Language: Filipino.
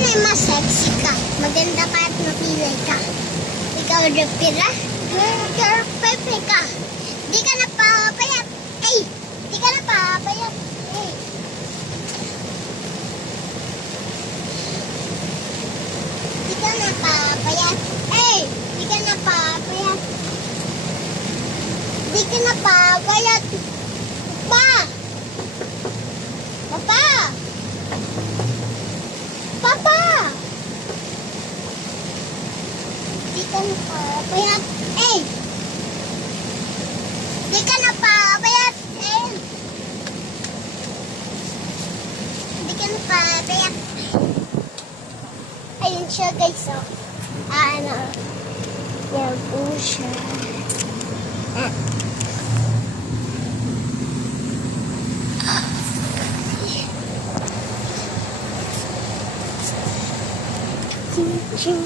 ay mas sexy ka. Maganda ka at mapilay ka. Ikaw Rapira. You're perfect ka. Di ka na papayat. Ay! Di ka na papayat. Ay! Di ka na papayat. Ay! Di ka na papayat. Di ka na papayat. Pa! Papa! Papa! Di ka na papayat. Ay! Di ka na papayat. Ay! Di ka na papayat. Ayun siya guys. Oh. Ano? Yan po siya. Ching ching.